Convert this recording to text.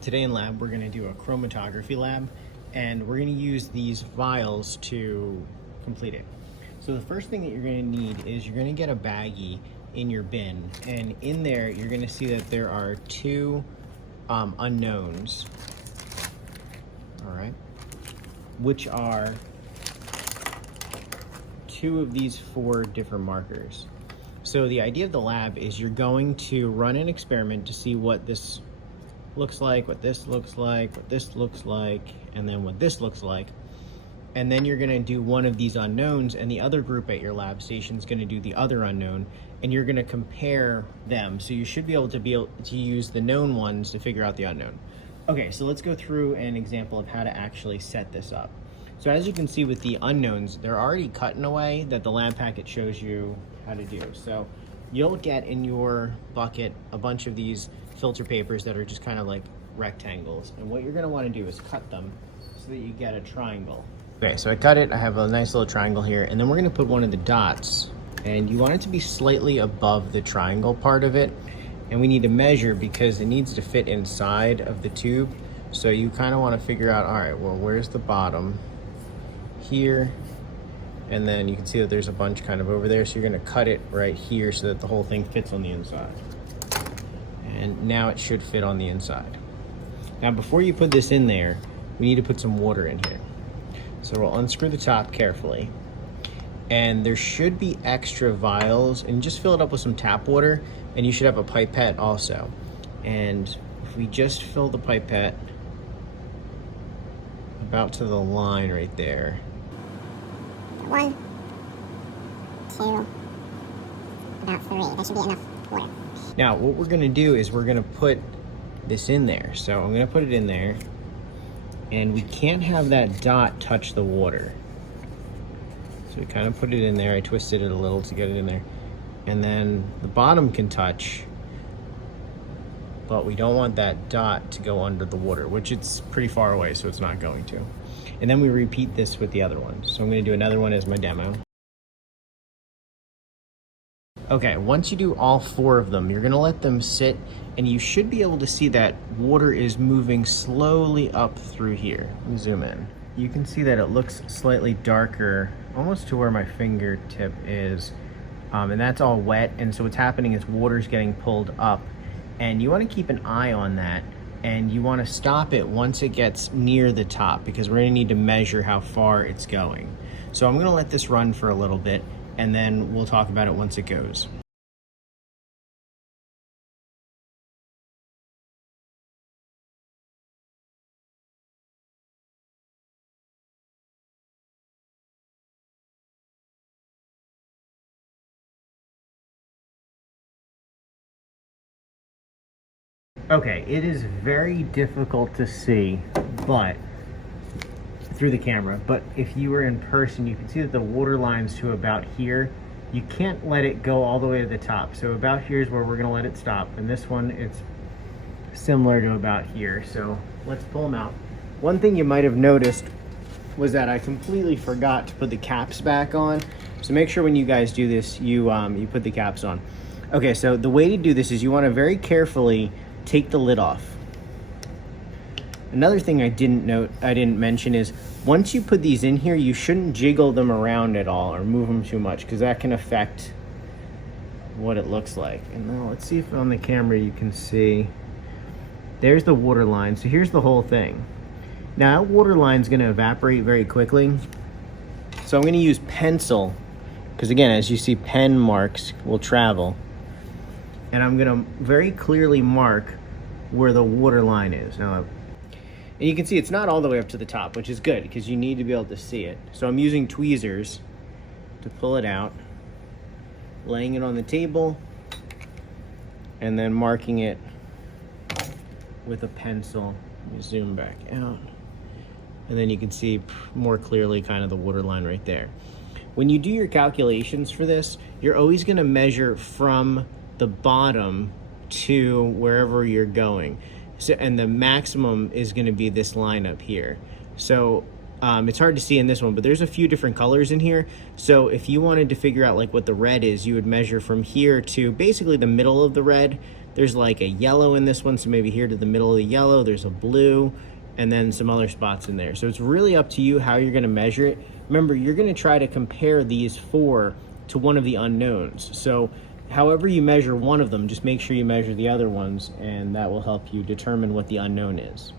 Today in lab, we're going to do a chromatography lab, and we're going to use these vials to complete it. So the first thing that you're going to need is you're going to get a baggie in your bin, and in there you're going to see that there are two unknowns, all right, which are two of these four different markers. So the idea of the lab is you're going to run an experiment to see what this looks like, what this looks like, what this looks like, and then what this looks like. And then you're gonna do one of these unknowns, and the other group at your lab station is gonna do the other unknown, and you're gonna compare them. So you should be able to use the known ones to figure out the unknown. Okay, so let's go through an example of how to actually set this up. So as you can see with the unknowns, they're already cut in a way that the lab packet shows you how to do. So you'll get in your bucket a bunch of these filter papers that are just kind of like rectangles. And what you're gonna wanna do is cut them so that you get a triangle. Okay, so I cut it, I have a nice little triangle here, and then we're gonna put one of the dots, and you want it to be slightly above the triangle part of it. And we need to measure because it needs to fit inside of the tube. So you kind of wanna figure out, all right, well, where's the bottom? Here, and then you can see that there's a bunch kind of over there, so you're gonna cut it right here so that the whole thing fits on the inside. And now it should fit on the inside. Now before you put this in there, we need to put some water in here. So we'll unscrew the top carefully, and there should be extra vials, and just fill it up with some tap water, and you should have a pipette also. And if we just fill the pipette about to the line right there. 1, 2, about 3. That should be enough water. Now, what we're gonna do is we're gonna put this in there. So I'm gonna put it in there, and we can't have that dot touch the water. So we kind of put it in there. I twisted it a little to get it in there. And then the bottom can touch, but we don't want that dot to go under the water, which it's pretty far away, so it's not going to. And then we repeat this with the other one. So I'm gonna do another one as my demo. Okay, once you do all four of them, you're gonna let them sit, and you should be able to see that water is moving slowly up through here. Let me zoom in. You can see that it looks slightly darker, almost to where my fingertip is, and that's all wet, and so what's happening is water's getting pulled up, and you wanna keep an eye on that, and you wanna stop it once it gets near the top, because we're gonna need to measure how far it's going. So I'm gonna let this run for a little bit, and then we'll talk about it once it goes. Okay, it is very difficult to see, but through the camera, but if you were in person, you can see that the water line's to about here. You can't let it go all the way to the top. So about here is where we're gonna let it stop. And this one, it's similar to about here. So let's pull them out. One thing you might have noticed was that I completely forgot to put the caps back on. So make sure when you guys do this, you put the caps on. Okay, so the way to do this is you wanna very carefully take the lid off. Another thing I didn't mention is once you put these in here, you shouldn't jiggle them around at all or move them too much, because that can affect what it looks like. And now let's see if on the camera you can see. There's the water line. So here's the whole thing. Now that water line is going to evaporate very quickly. So I'm going to use pencil, because again, as you see, pen marks will travel. And I'm going to very clearly mark where the water line is. Now, and you can see it's not all the way up to the top, which is good because you need to be able to see it. So I'm using tweezers to pull it out, laying it on the table, and then marking it with a pencil. Let me zoom back out. And then you can see more clearly kind of the water line right there. When you do your calculations for this, you're always gonna measure from the bottom to wherever you're going. So, and the maximum is going to be this line up here. So it's hard to see in this one, but there's a few different colors in here. So if you wanted to figure out like what the red is, you would measure from here to basically the middle of the red, there's like a yellow in this one, so maybe here to the middle of the yellow, there's a blue, and then some other spots in there. So it's really up to you how you're gonna measure it. Remember, you're gonna try to compare these 4 to one of the unknowns. So however you measure one of them, just make sure you measure the other ones, and that will help you determine what the unknown is.